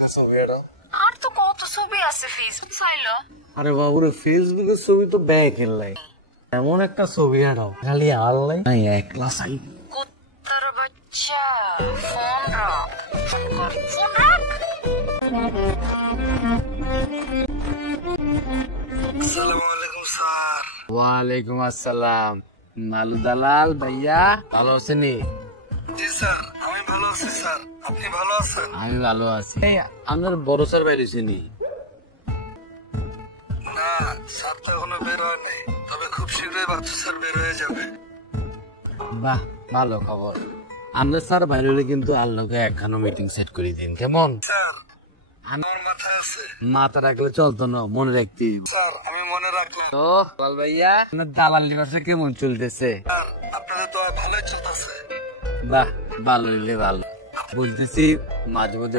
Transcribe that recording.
একটা ছবি এটা। আর তো কত ছবি আছে ফেসবুক চাইলো। আরে বাবুরে ফেসবুকের ছবি তো ব্যাক এলাই এমন একটা ছবি এটা খালি আল্লাই নাই একলা চাই কুত্তার বাচ্চা ফোন রাখ ফোন কর ফোন রাখ। আসসালামু আলাইকুম স্যার। ওয়ালাইকুম আসসালাম। মালু দালাল ভাইয়া ভালো আছেনি? জি স্যার আমি ভালো আছি স্যার, আপনি ভালো আছেন? আমি ভালো আছি। আপনার বড় স্যার বাইরেছেনি? না স্যার তো এখনো বের হয় নাই, তবে খুব শীঘ্রই বাচ্চা স্যার বের হয়ে যাবে। বাহ ভালো খবর। আমরা স্যার বাইরে কিন্তু আল্লাহকে একখানো মিটিং সেট করে দিন কেমন? স্যার আমার মাথায় আছে। মাথা রাখলে চলতো না, মনে রাখতে। স্যার আমি মনে রাখবো। তো লাল ভাইয়া আপনার দালালি ব্যবসা কেমন চলতেছে? স্যার আপনাদের তো ভালোই চলতেছে। বাহ ভালো হইলে ভালো। বলতেছি মাঝে মধ্যে